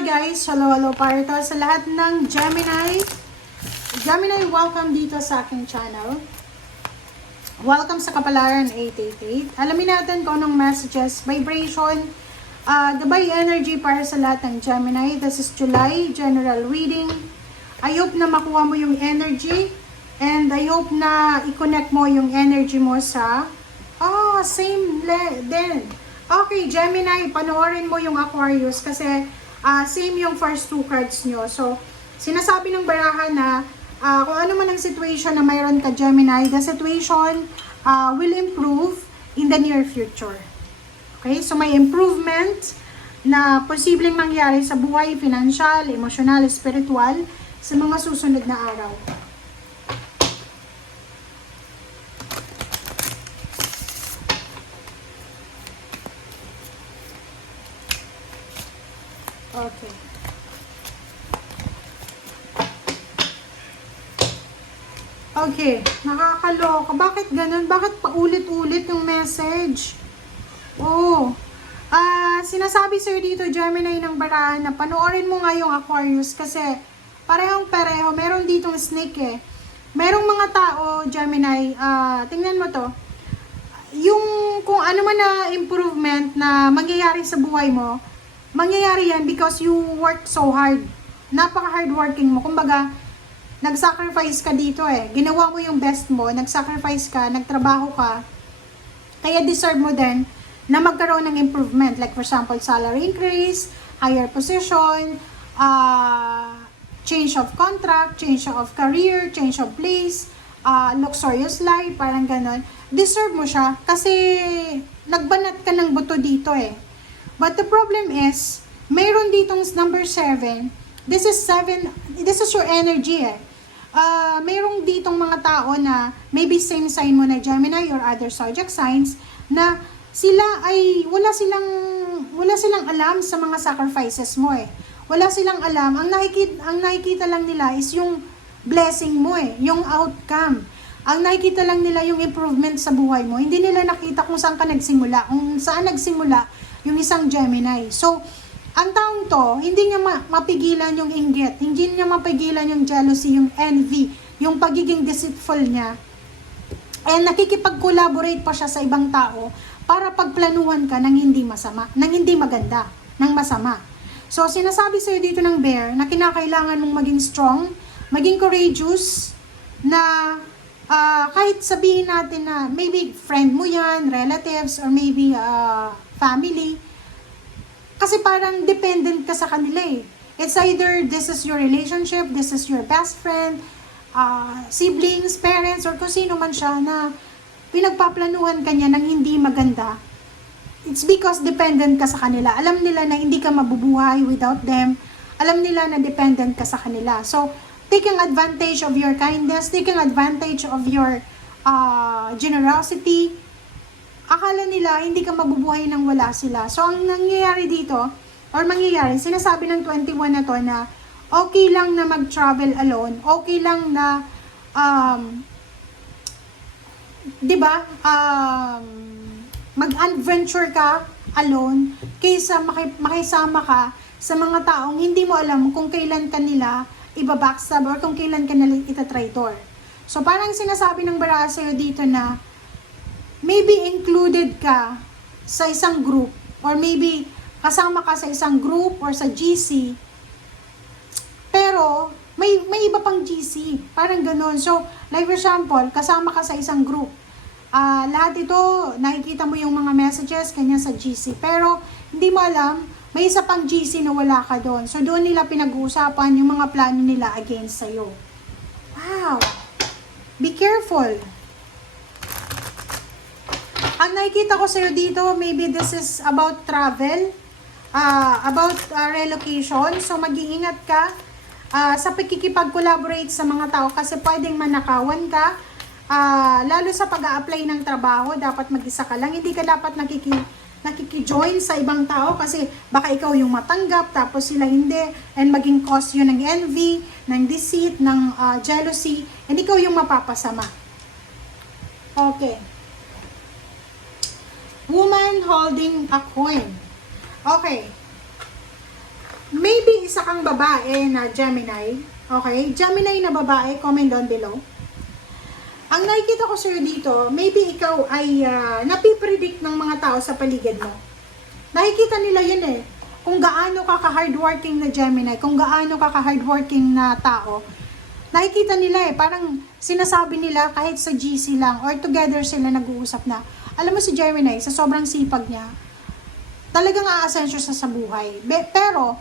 Hi guys! Hello para to sa lahat ng Gemini. Gemini, welcome dito sa aking channel. Welcome sa Kapalaran 888. Alamin natin kung anong messages, vibration, gabay energy para sa lahat ng Gemini. This is July, general reading. I hope na makuha mo yung energy and I hope na i-connect mo yung energy mo sa same din. Okay, Gemini, panoorin mo yung Aquarius kasi same yung first two cards nyo. So, sinasabi ng baraha na kung ano man ang situation na mayroon ka, Gemini, the situation will improve in the near future. Okay? So, may improvement na posibleng mangyari sa buhay, financial, emotional, spiritual, sa mga susunod na araw. Okay. Okay, nakakaloka. Bakit ganun? Bakit paulit-ulit yung message? Sinasabi sa'yo dito, Gemini, ng barahan na panoorin mo nga yung Aquarius kasi parehong-pareho. Meron ditong snake eh. Merong mga tao, Gemini, tingnan mo to. Yung kung ano man na improvement na mangyayari sa buhay mo, mangyayari yan because you work so hard. Napaka-hardworking mo. Kumbaga, nag-sacrifice ka dito eh. Ginawa mo yung best mo, nag-sacrifice ka, nagtrabaho ka. Kaya deserve mo din na magkaroon ng improvement. Like for example, salary increase, higher position, change of contract, change of career, change of place, luxurious life, parang ganon. Deserve mo siya kasi nagbanat ka ng buto dito eh. But the problem is, mayroon ditong number 7. This is your energy eh. Mayroon ditong mga tao na maybe same sign mo na Gemini or other zodiac signs na sila ay wala silang alam sa mga sacrifices mo eh. Wala silang alam. Ang nakikita lang nila is yung blessing mo eh, yung outcome. Ang nakikita lang nila yung improvement sa buhay mo. Hindi nila nakita kung saan ka nagsimula. Kung saan nagsimula yung isang Gemini. So, ang taong to, hindi niya mapigilan yung inggit, hindi niya mapigilan yung jealousy, yung envy, yung pagiging deceitful niya. And nakikipag-collaborate pa siya sa ibang tao para pagplanuhan ka ng hindi masama, ng hindi maganda, ng masama. So, sinasabi sa'yo dito ng bear na kinakailangan mong maging strong, maging courageous, na kahit sabihin natin na maybe friend mo yan, relatives, or maybe family, kasi parang dependent ka sa kanila eh. It's either this is your relationship, this is your best friend, siblings, parents, or kung sino man siya na pinagpaplanuhan ka niya ng hindi maganda. It's because dependent ka sa kanila. Alam nila na hindi ka mabubuhay without them. Alam nila na dependent ka sa kanila. So, taking advantage of your kindness, taking advantage of your generosity, akala nila hindi ka mabubuhay nang wala sila. So, ang nangyayari dito, or mangyayari, sinasabi ng 21 na to na okay lang na mag-travel alone, okay lang na, mag-adventure ka alone, kaysa makisama ka sa mga taong hindi mo alam kung kailan ka nila ibabackstab or kung kailan ka nila itatraitor. So, parang sinasabi ng baraha sa'yo dito na maybe included ka sa isang group or maybe kasama ka sa isang group or sa GC pero may iba pang GC, parang ganoon. So, like for example, kasama ka sa isang group. Lahat ito, nakikita mo yung mga messages kanya sa GC pero hindi mo alam, may isa pang GC na wala ka doon. So, doon nila pinag-uusapan yung mga plano nila against sa'yo. Wow! Be careful! Ang nakikita ko sa'yo dito, maybe this is about travel, about relocation. So, mag-iingat ka sa pagkikipag-collaborate sa mga tao kasi pwedeng manakawan ka. Lalo sa pag-a-apply ng trabaho, dapat mag-isa ka lang. Hindi ka dapat nakiki-join sa ibang tao kasi baka ikaw yung matanggap tapos sila hindi. And maging cause yun ng envy, ng deceit, ng jealousy. And ikaw yung mapapasama. Okay. Woman holding a coin. Okay. Maybe isa kang babae na Gemini, okay? Gemini na babae, comment down below. Ang nakikita ko sa'yo dito, maybe ikaw ay napipredict ng mga tao sa paligid mo. Nakikita nila yun eh. Kung gaano ka ka-hardworking na Gemini, kung gaano ka ka-hardworking na tao, nakikita nila eh. Parang sinasabi nila kahit sa GC lang or together sila nag-uusap na. Alam mo si Gemini, sa sobrang sipag niya, talagang aasensyo sa buhay. Pero,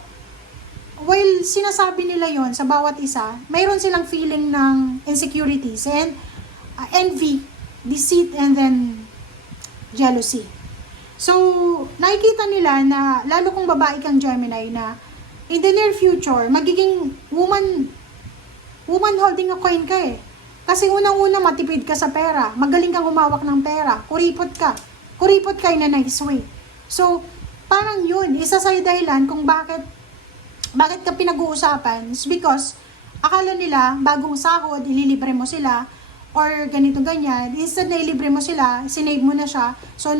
while sinasabi nila yon sa bawat isa, mayroon silang feeling ng insecurities and envy, deceit, and then jealousy. So, nakikita nila na, lalo kung babae kang Gemini, na in the near future, magiging woman holding a coin ka eh. Kasi unang-una matipid ka sa pera, magaling kang humawak ng pera, kuripot ka in a nice way. So, parang yun, isa sa dahilan kung bakit ka pinag-uusapan is because akala nila bagong sahod, ililibre mo sila, or ganito ganyan, instead na ilibre mo sila, sinave mo na siya, so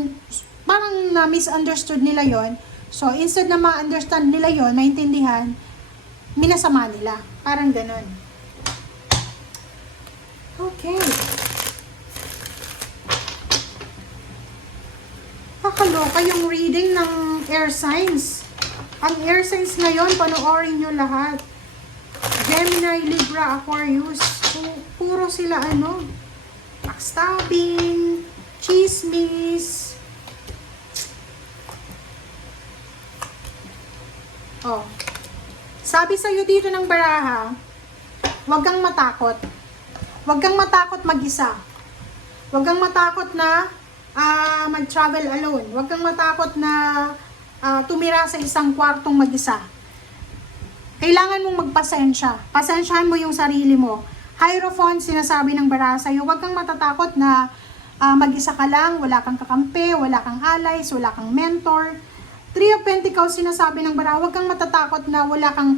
parang na-misunderstood nila yon. So instead na ma-understand nila yon, maintindihan, minasama nila, parang ganon. Okay. Kakaloka yung reading ng air signs. Ang air signs ngayon, panoorin nyo lahat. Gemini, Libra, Aquarius. Puro sila backstabbing, chismis. Oh. Sabi sa'yo dito ng baraha, huwag kang matakot. Huwag kang matakot mag-isa. Huwag kang matakot na mag-travel alone. Huwag kang matakot na tumira sa isang kwartong mag-isa. Kailangan mong magpasensya. Pasensyahan mo yung sarili mo. Hierophant, sinasabi ng baraha sa'yo, huwag kang matatakot na mag-isa ka lang, wala kang kakampi, wala kang allies, wala kang mentor. Three of Pentacles, sinasabi ng baraha, huwag kang matatakot na wala kang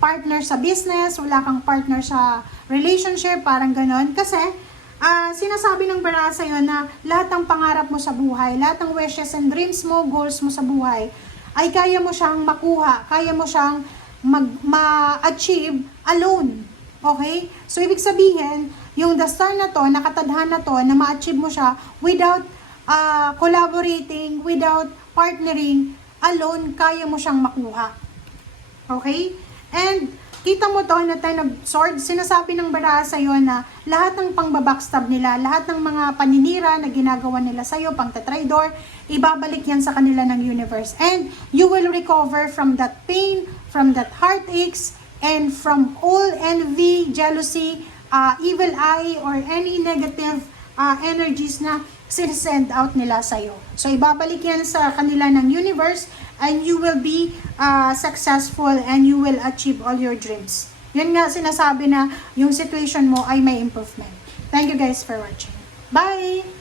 partner sa business, wala kang partner sa relationship, parang ganon. Kasi, sinasabi ng baraha sa'yo na lahat ng pangarap mo sa buhay, lahat ng wishes and dreams mo, goals mo sa buhay, ay kaya mo siyang makuha, kaya mo siyang ma-achieve alone. Okay? So, ibig sabihin, yung the star na to, nakatadhana to, na ma-achieve mo siya without collaborating, without partnering, alone, kaya mo siyang makuha. Okay? And, kita mo to na Ten of Swords, sinasabi ng baraha sa'yo na lahat ng pangbabackstab nila, lahat ng mga paninira na ginagawa nila sa'yo, pangtatraidor, ibabalik yan sa kanila ng universe. And you will recover from that pain, from that heartaches, and from all envy, jealousy, evil eye, or any negative energies na sinesend out nila sa'yo. So, ibabalik yan sa kanila ng universe, and you will be successful and you will achieve all your dreams. Yun nga sinasabi na yung situation mo ay may improvement. Thank you guys for watching. Bye!